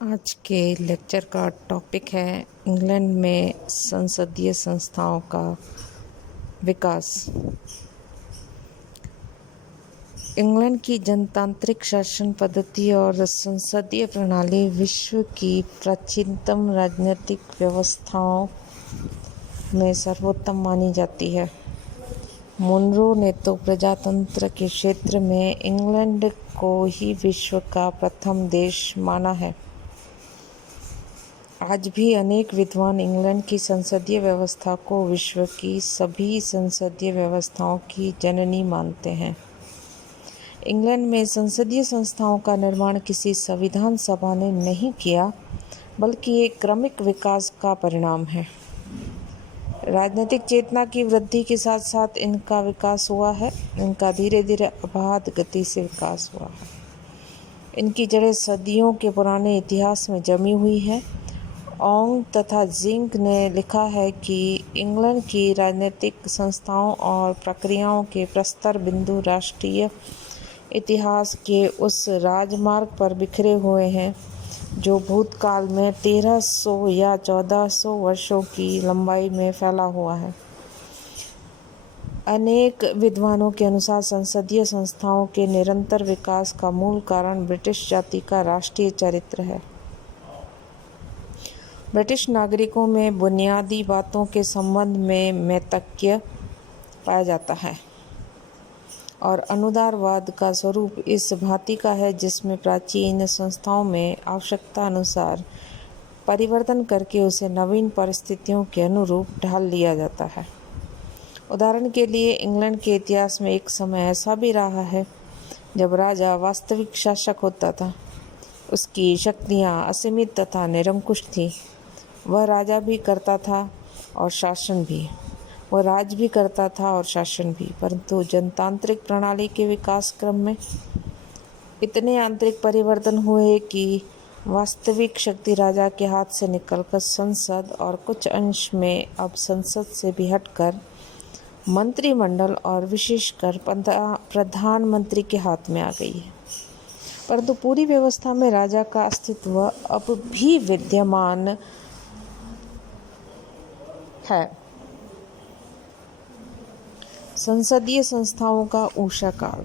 आज के लेक्चर का टॉपिक है इंग्लैंड में संसदीय संस्थाओं का विकास। इंग्लैंड की जनतांत्रिक शासन पद्धति और संसदीय प्रणाली विश्व की प्राचीनतम राजनीतिक व्यवस्थाओं में सर्वोत्तम मानी जाती है। मुनरो ने तो प्रजातंत्र के क्षेत्र में इंग्लैंड को ही विश्व का प्रथम देश माना है। आज भी अनेक विद्वान इंग्लैंड की संसदीय व्यवस्था को विश्व की सभी संसदीय व्यवस्थाओं की जननी मानते हैं। इंग्लैंड में संसदीय संस्थाओं का निर्माण किसी संविधान सभा ने नहीं किया, बल्कि एक क्रमिक विकास का परिणाम है। राजनीतिक चेतना की वृद्धि के साथ साथ इनका विकास हुआ है। इनका धीरे धीरे अबाध गति से विकास हुआ है। इनकी जड़ें सदियों के पुराने इतिहास में जमी हुई है। ओंग तथा जिंक ने लिखा है कि इंग्लैंड की राजनीतिक संस्थाओं और प्रक्रियाओं के प्रस्तर बिंदु राष्ट्रीय इतिहास के उस राजमार्ग पर बिखरे हुए हैं जो भूतकाल में 1300 या 1400 वर्षों की लंबाई में फैला हुआ है। अनेक विद्वानों के अनुसार संसदीय संस्थाओं के निरंतर विकास का मूल कारण ब्रिटिश जाति का राष्ट्रीय चरित्र है। ब्रिटिश नागरिकों में बुनियादी बातों के संबंध में मैतज्ञ पाया जाता है और अनुदारवाद का स्वरूप इस भांति का है जिसमें प्राचीन संस्थाओं में आवश्यकता अनुसार परिवर्तन करके उसे नवीन परिस्थितियों के अनुरूप ढाल लिया जाता है। उदाहरण के लिए इंग्लैंड के इतिहास में एक समय ऐसा भी रहा है जब राजा वास्तविक शासक होता था। उसकी शक्तियाँ असीमित तथा निरंकुश थीं। वह राजा भी करता था और शासन भी, वह राज भी करता था और शासन भी। परंतु जनतांत्रिक प्रणाली के विकास क्रम में इतने आंतरिक परिवर्तन हुए कि वास्तविक शक्ति राजा के हाथ से निकलकर संसद और कुछ अंश में अब संसद से भी हटकर मंत्रिमंडल और विशेषकर प्रधानमंत्री के हाथ में आ गई है। परंतु पूरी व्यवस्था में राजा का अस्तित्व अब भी विद्यमान है। संसदीय संस्थाओं का ऊषा काल।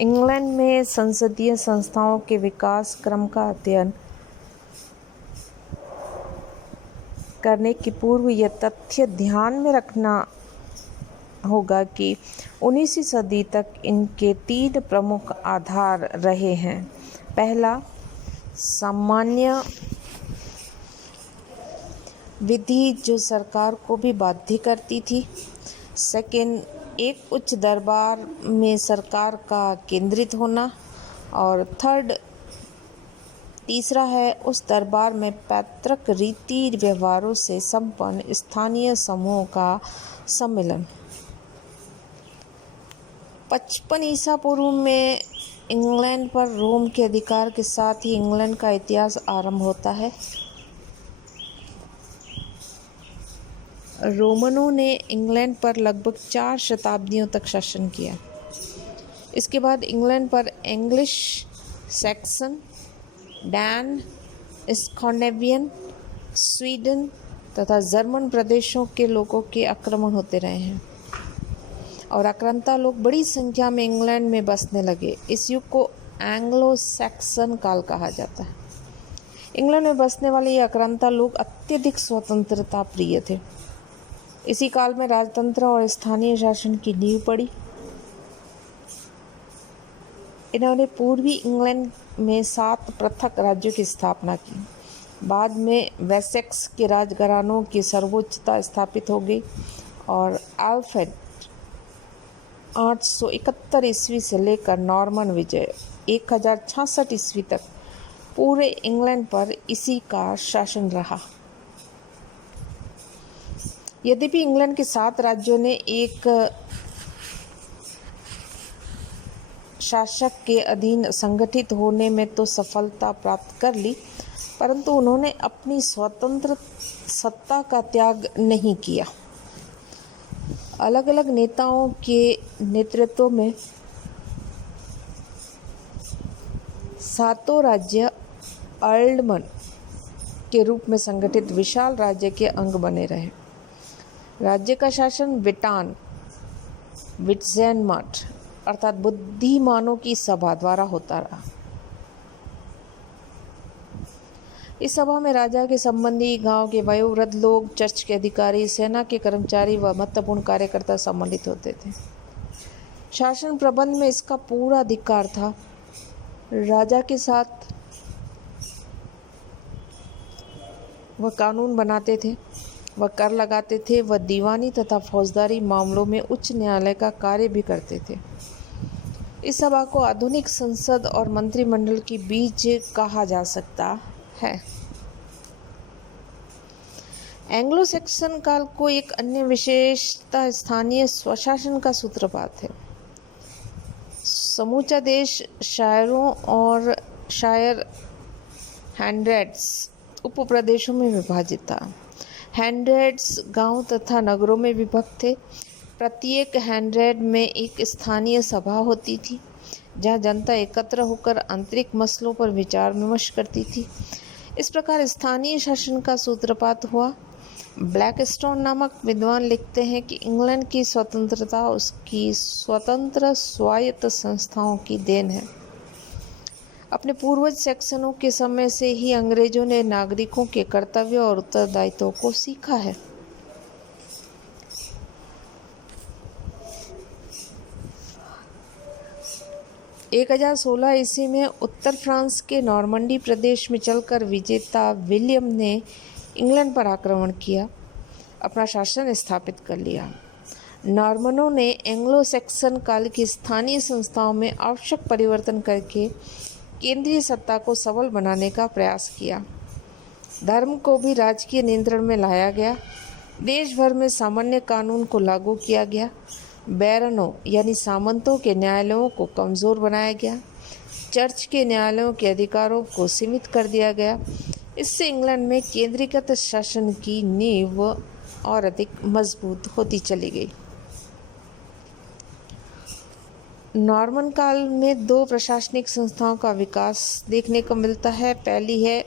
इंग्लैंड में संसदीय संस्थाओं के विकास क्रम का अध्ययन करने के पूर्व यह तथ्य ध्यान में रखना होगा कि 19वीं सदी तक इनके 3 प्रमुख आधार रहे हैं। पहला, सामान्य विधि जो सरकार को भी बाध्य करती थी। सेकेंड, एक उच्च दरबार में सरकार का केंद्रित होना। और तीसरा है उस दरबार में पैतृक रीति व्यवहारों से संपन्न स्थानीय समूहों का सम्मिलन। 55 ईसा पूर्व में इंग्लैंड पर रोम के अधिकार के साथ ही इंग्लैंड का इतिहास आरंभ होता है। रोमनों ने इंग्लैंड पर लगभग 4 शताब्दियों तक शासन किया। इसके बाद इंग्लैंड पर English, Saxon, Dan, Scandinavian, Sweden तथा जर्मन प्रदेशों के लोगों के आक्रमण होते रहे हैं और आक्रांता लोग बड़ी संख्या में इंग्लैंड में बसने लगे। इस युग को एंग्लो सैक्सन काल कहा जाता है। इंग्लैंड में बसने वाले ये आक्रांता लोग अत्यधिक स्वतंत्रता प्रिय थे। इसी काल में राजतंत्र और स्थानीय शासन की नींव पड़ी। इन्होंने पूर्वी इंग्लैंड में 7 पृथक राज्यों की स्थापना की। बाद में वेसेक्स के राजघरानों की सर्वोच्चता स्थापित हो गई और अल्फ्रेड 871 ईस्वी से लेकर नॉर्मन विजय 1066 ईस्वी तक पूरे इंग्लैंड पर इसी का शासन रहा। यद्यपि इंग्लैंड के 7 राज्यों ने एक शासक के अधीन संगठित होने में तो सफलता प्राप्त कर ली, परंतु उन्होंने अपनी स्वतंत्र सत्ता का त्याग नहीं किया। अलग अलग नेताओं के नेतृत्व में 7 राज्य अर्लमन के रूप में संगठित विशाल राज्य के अंग बने रहे। राज्य का शासन विट्जेनमार्ट अर्थात बुद्धिमानों की सभा द्वारा होता रहा। इस सभा में राजा के संबंधी, गांव के वयोवृद्ध लोग, चर्च के अधिकारी, सेना के कर्मचारी व महत्वपूर्ण कार्यकर्ता सम्मिलित होते थे। शासन प्रबंध में इसका पूरा अधिकार था। राजा के साथ वह कानून बनाते थे, वह कर लगाते थे, वह दीवानी तथा फौजदारी मामलों में उच्च न्यायालय का कार्य भी करते थे। इस सभा को आधुनिक संसद और मंत्रिमंडल के बीच कहा जा सकता है। एंग्लो सैक्सन काल को एक अन्य विशेषता स्थानीय स्वशासन का सूत्रपात है। समूचा देश शायरों और शायर हैंड्रेड्स उप प्रदेशों में विभाजित था। हैंड्रेड्स गांव तथा नगरों में विभक्त थे। प्रत्येक हैंड्रेड में एक स्थानीय सभा होती थी जहां जनता एकत्र होकर आंतरिक मसलों पर विचार विमर्श करती थी। इस प्रकार स्थानीय शासन का सूत्रपात हुआ। ब्लैकस्टोन नामक विद्वान लिखते हैं कि इंग्लैंड की स्वतंत्रता उसकी स्वतंत्र स्वायत्त संस्थाओं की देन है। अपने पूर्वज सैक्सनों के समय से ही अंग्रेजों ने नागरिकों के कर्तव्य और उत्तरदायित्वों को सीखा है। एक 1016 ईस्वी में उत्तर फ्रांस के नॉर्मंडी प्रदेश में चलकर विजेता विलियम ने इंग्लैंड पर आक्रमण किया, अपना शासन स्थापित कर लिया। नॉर्मनों ने एंग्लो सैक्सन काल की स्थानीय संस्थाओं में आवश्यक परिवर्तन करके केंद्रीय सत्ता को सबल बनाने का प्रयास किया। धर्म को भी राजकीय नियंत्रण में लाया गया। देश भर में सामान्य कानून को लागू किया गया। बैरनों यानी सामंतों के न्यायालयों को कमज़ोर बनाया गया। चर्च के न्यायालयों के अधिकारों को सीमित कर दिया गया। इससे इंग्लैंड में केंद्रीकृत शासन की नींव और अधिक मजबूत होती चली गई। नॉर्मन काल में 2 प्रशासनिक संस्थाओं का विकास देखने को मिलता है। पहली है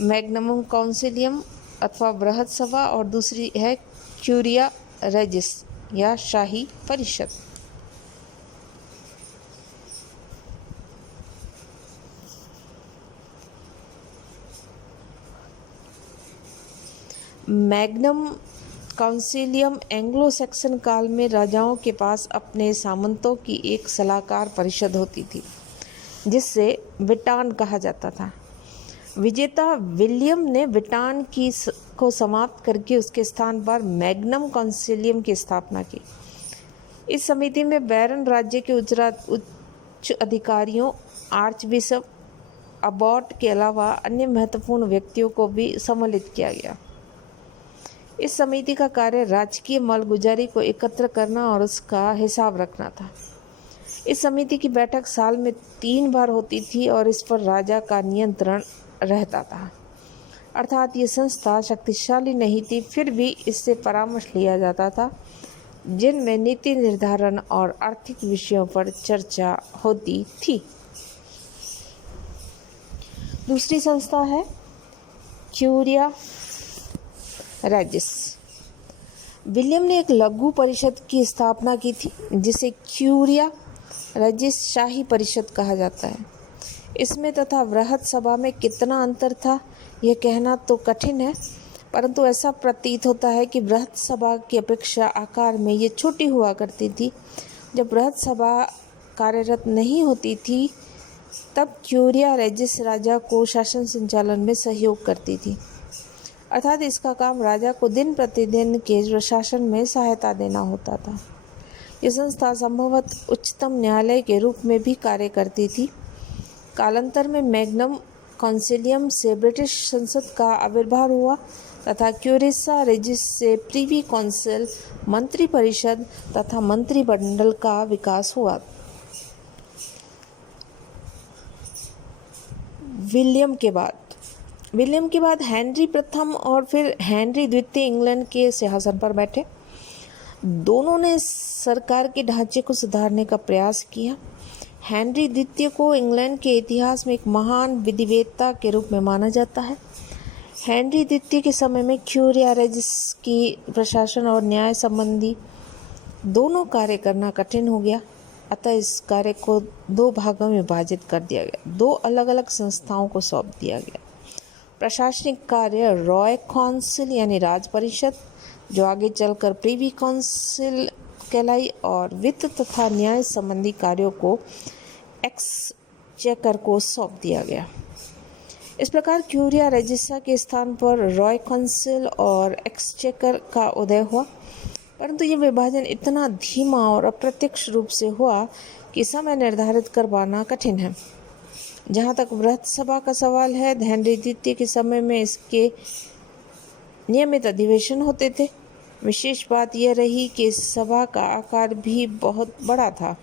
मैग्नम काउंसिलियम अथवा बृहद सभा और दूसरी है क्यूरिया रेजिस या शाही परिषद। मैग्नम काउंसिलियम एंग्लो सैक्सन काल में राजाओं के पास अपने सामंतों की एक सलाहकार परिषद होती थी जिससे विटान कहा जाता था। विजेता विलियम ने विटान को समाप्त करके उसके स्थान पर मैग्नम काउंसिलियम की स्थापना की। इस समिति में बैरन राज्य के उच्च अधिकारियों, आर्चबिशप, अबॉट के अलावा अन्य महत्वपूर्ण व्यक्तियों को भी सम्मिलित किया गया। इस समिति का कार्य राजकीय मालगुजारी को एकत्र करना और उसका हिसाब रखना था। इस समिति की बैठक साल में 3 बार होती थी और इस पर राजा का नियंत्रण रहता था। अर्थात ये संस्था शक्तिशाली नहीं थी, फिर भी इससे परामर्श लिया जाता था जिनमें नीति निर्धारण और आर्थिक विषयों पर चर्चा होती थी। दूसरी संस्था है क्यूरिया रेजिस। विलियम ने एक लघु परिषद की स्थापना की थी जिसे क्यूरिया रेजिस शाही परिषद कहा जाता है। इसमें तथा बृहद सभा में कितना अंतर था यह कहना तो कठिन है, परंतु ऐसा प्रतीत होता है कि बृहद सभा की अपेक्षा आकार में ये छोटी हुआ करती थी। जब बृहद सभा कार्यरत नहीं होती थी तब क्यूरिया रेजिस राजा को शासन संचालन में सहयोग करती थी, अर्थात इसका काम राजा को दिन प्रतिदिन के शासन में सहायता देना होता था। यह संस्था संभवतः उच्चतम न्यायालय के रूप में भी कार्य करती थी। कालांतर में मैग्नम काउंसिलियम से ब्रिटिश संसद का आविर्भाव हुआ तथा क्यूरिया रेजिस से प्रीवी काउंसिल, मंत्री परिषद तथा मंत्रिमंडल का विकास हुआ। विलियम के बाद हेनरी प्रथम और फिर हेनरी द्वितीय इंग्लैंड के सिंहासन पर बैठे। दोनों ने सरकार के ढांचे को सुधारने का प्रयास किया। हेनरी द्वितीय को इंग्लैंड के इतिहास में एक महान विधिवेत्ता के रूप में माना जाता है। हेनरी द्वितीय के समय में क्यूरिया रेजिस की प्रशासन और न्याय संबंधी दोनों कार्य करना कठिन हो गया। अतः इस कार्य को दो भागों में विभाजित कर दिया गया, दो अलग अलग संस्थाओं को सौंप दिया गया। प्रशासनिक कार्य रॉय काउंसिल यानी राज परिषद, जो आगे चलकर प्रिवी काउंसिल कहलाई, और वित्त तथा न्याय संबंधी कार्यों को एक्सचेकर को सौंप दिया गया। इस प्रकार क्यूरिया रेजिसा के स्थान पर रॉय काउंसिल और एक्सचेकर का उदय हुआ, परंतु ये विभाजन इतना धीमा और अप्रत्यक्ष रूप से हुआ कि समय निर्धारित कर पाना कठिन है। जहाँ तक बृहत सभा का सवाल है, हेनरी द्वितीय के समय में इसके नियमित अधिवेशन होते थे। विशेष बात यह रही कि इस सभा का आकार भी बहुत बड़ा था।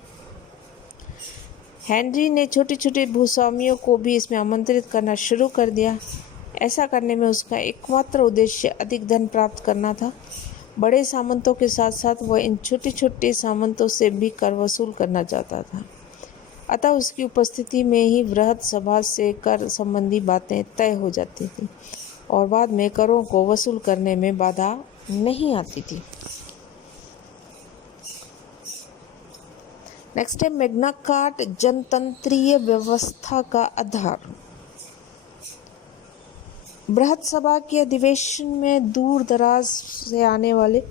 हेनरी ने छोटे छोटे भूस्वामियों को भी इसमें आमंत्रित करना शुरू कर दिया। ऐसा करने में उसका एकमात्र उद्देश्य अधिक धन प्राप्त करना था। बड़े सामंतों के साथ साथ वह इन छोटे छोटे सामंतों से भी कर वसूल करना चाहता था। अतः उसकी उपस्थिति में ही बृहत सभा से कर संबंधी बातें तय हो जाती थी और बाद में करों को वसूल करने में बाधा नहीं आती थी। नेक्स्ट है मैग्ना कार्टा, जनतंत्रीय व्यवस्था का आधार। बृहत सभा के अधिवेशन में दूर दराज से आने वाले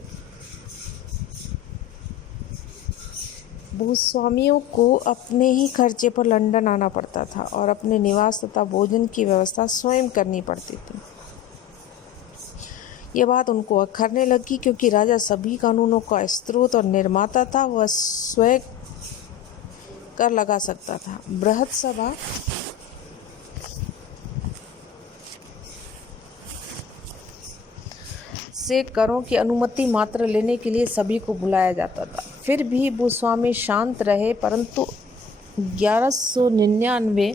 भूस्वामियों को अपने ही खर्चे पर लंदन आना पड़ता था और अपने निवास तथा भोजन की व्यवस्था स्वयं करनी पड़ती थी। यह बात उनको अखरने लगी, क्योंकि राजा सभी कानूनों का स्रोत और निर्माता था। वह स्वयं कर लगा सकता था। बृहत सभा से करों की अनुमति मात्र लेने के लिए सभी को बुलाया जाता था। फिर भी भूस्वामी शांत रहे, परंतु 1199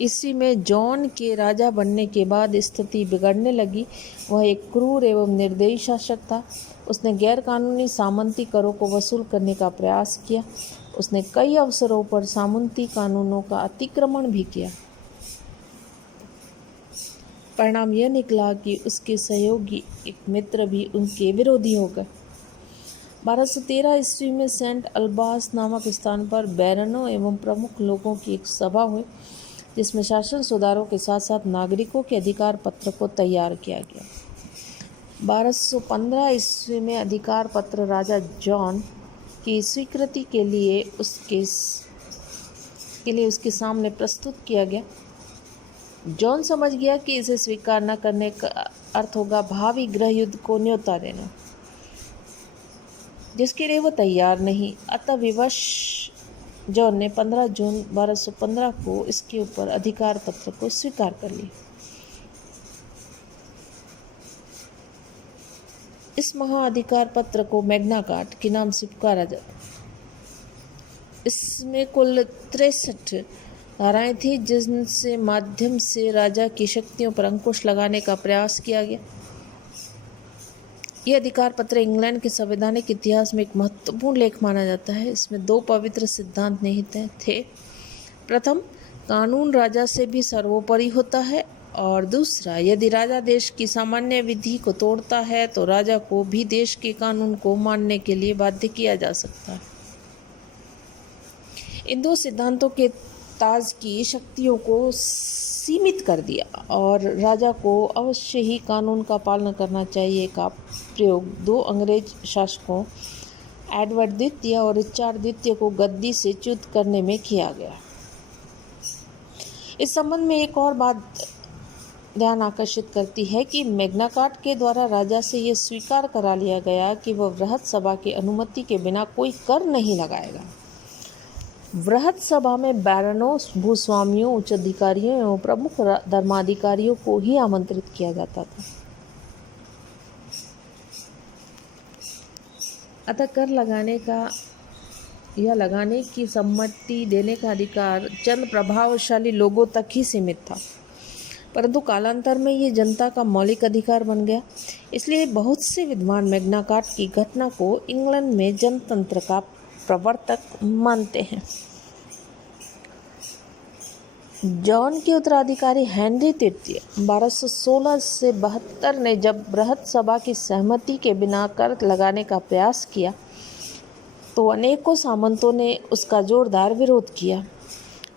ईस्वी में जॉन के राजा बनने के बाद स्थिति बिगड़ने लगी। वह एक क्रूर एवं निर्दयी शासक था। उसने गैरकानूनी सामंती करों को वसूल करने का प्रयास किया। उसने कई अवसरों पर सामंती कानूनों का अतिक्रमण भी किया। परिणाम यह निकला कि उसके सहयोगी एक मित्र भी उनके विरोधी हो गए। 1213 ईस्वी में सेंट अल्बास नामक स्थान पर बैरनों एवं प्रमुख लोगों की एक सभा हुई, जिसमें शासन सुधारों के साथ साथ नागरिकों के अधिकार पत्र को तैयार किया गया। 1215 ईस्वी में अधिकार पत्र राजा जॉन की स्वीकृति के लिए उसके सामने प्रस्तुत किया गया। जॉन समझ गया कि इसे स्वीकार न करने का अर्थ होगा भावी गृह युद्ध को न्योता देना, जिसके लिए वह तैयार नहीं। अतः विवश जॉन ने 15 जून 1215 को इसके ऊपर अधिकार पत्र को स्वीकार कर लिया। इस महाअधिकार पत्र को मैग्ना कार्टा के नाम से पुकारा जाता। इसमें कुल 63 धाराएं थी, जिनसे माध्यम से राजा की शक्तियों पर अंकुश लगाने का प्रयास किया गया। यह अधिकार पत्र इंग्लैंड के संवैधानिक इतिहास में एक महत्वपूर्ण लेख माना जाता है। इसमें 2 पवित्र सिद्धांत निहित थे। प्रथम, कानून राजा से भी सर्वोपरि होता है, और दूसरा, यदि राजा देश की सामान्य विधि को तोड़ता है तो राजा को भी देश के कानून को मानने के लिए बाध्य किया जा सकता है। इन 2 सिद्धांतों के ताज की शक्तियों को सीमित कर दिया और राजा को अवश्य ही कानून का पालन करना चाहिए का प्रयोग 2 अंग्रेज शासकों एडवर्ड द्वितीय और रिचार्ड द्वितीय को गद्दी से च्युत करने में किया गया। इस संबंध में एक और बात ध्यान आकर्षित करती है कि मैग्ना कार्टा के द्वारा राजा से यह स्वीकार करा लिया गया कि वह बृहत सभा की अनुमति के बिना कोई कर नहीं लगाएगा। बृहत सभा में बैरनों, भूस्वामियों, उच्च अधिकारियों एवं प्रमुख धर्माधिकारियों को ही आमंत्रित किया जाता था। अतः कर लगाने का या लगाने की सम्मति देने का अधिकार चंद प्रभावशाली लोगों तक ही सीमित था, परंतु कालांतर में ये जनता का मौलिक अधिकार बन गया। इसलिए बहुत से विद्वान मैग्ना कार्टा की घटना को इंग्लैंड में जनतंत्र का प्रवर्तक मानते हैं। जॉन के उत्तराधिकारी हेनरी तृतीय 1216 से 72 ने जब बृहत सभा की सहमति के बिना कर लगाने का प्रयास किया तो अनेकों सामंतों ने उसका जोरदार विरोध किया।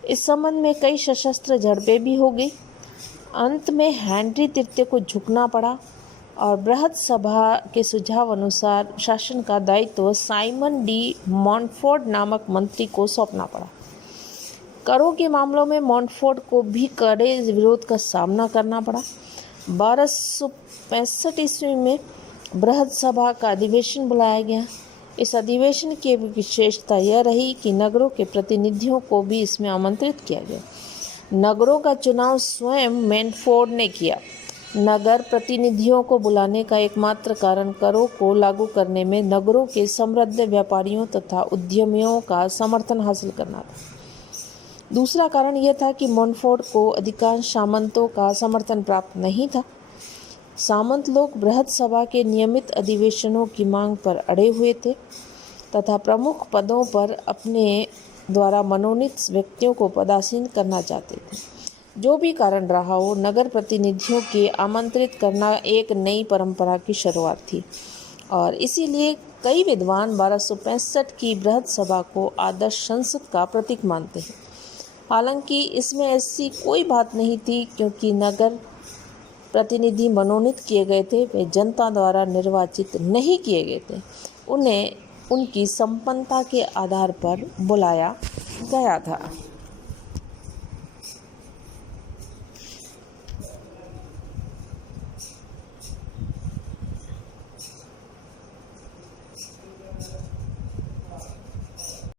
इस संबंध में कई सशस्त्र झड़पें भी हो गई। अंत में हेनरी तृतीय को झुकना पड़ा और बृहत सभा के सुझाव अनुसार शासन का दायित्व साइमन डी मॉन्टफोर्ट नामक मंत्री को सौंपना पड़ा। करों के मामलों में मॉन्टफोर्ट को भी कड़े विरोध का सामना करना पड़ा। 1265 ईस्वी में बृहत सभा का अधिवेशन बुलाया गया। इस अधिवेशन की विशेषता यह रही कि नगरों के प्रतिनिधियों को भी इसमें आमंत्रित किया गया। नगरों का चुनाव स्वयं मॉन्टफोर्ट ने किया। नगर प्रतिनिधियों को बुलाने का एकमात्र कारण करों को लागू करने में नगरों के समृद्ध व्यापारियों तथा उद्यमियों का समर्थन हासिल करना था। दूसरा कारण यह था कि मॉन्टफोर्ट को अधिकांश सामंतों का समर्थन प्राप्त नहीं था। सामंत लोग बृहत सभा के नियमित अधिवेशनों की मांग पर अड़े हुए थे तथा प्रमुख पदों पर अपने द्वारा मनोनीत व्यक्तियों को पदासीन करना चाहते थे। जो भी कारण रहा हो, नगर प्रतिनिधियों के आमंत्रित करना एक नई परंपरा की शुरुआत थी और इसीलिए कई विद्वान 1265 की बृहत सभा को आदर्श संसद का प्रतीक मानते हैं। हालांकि इसमें ऐसी कोई बात नहीं थी, क्योंकि नगर प्रतिनिधि मनोनीत किए गए थे, वे जनता द्वारा निर्वाचित नहीं किए गए थे। उन्हें उनकी संपन्नता के आधार पर बुलाया गया था।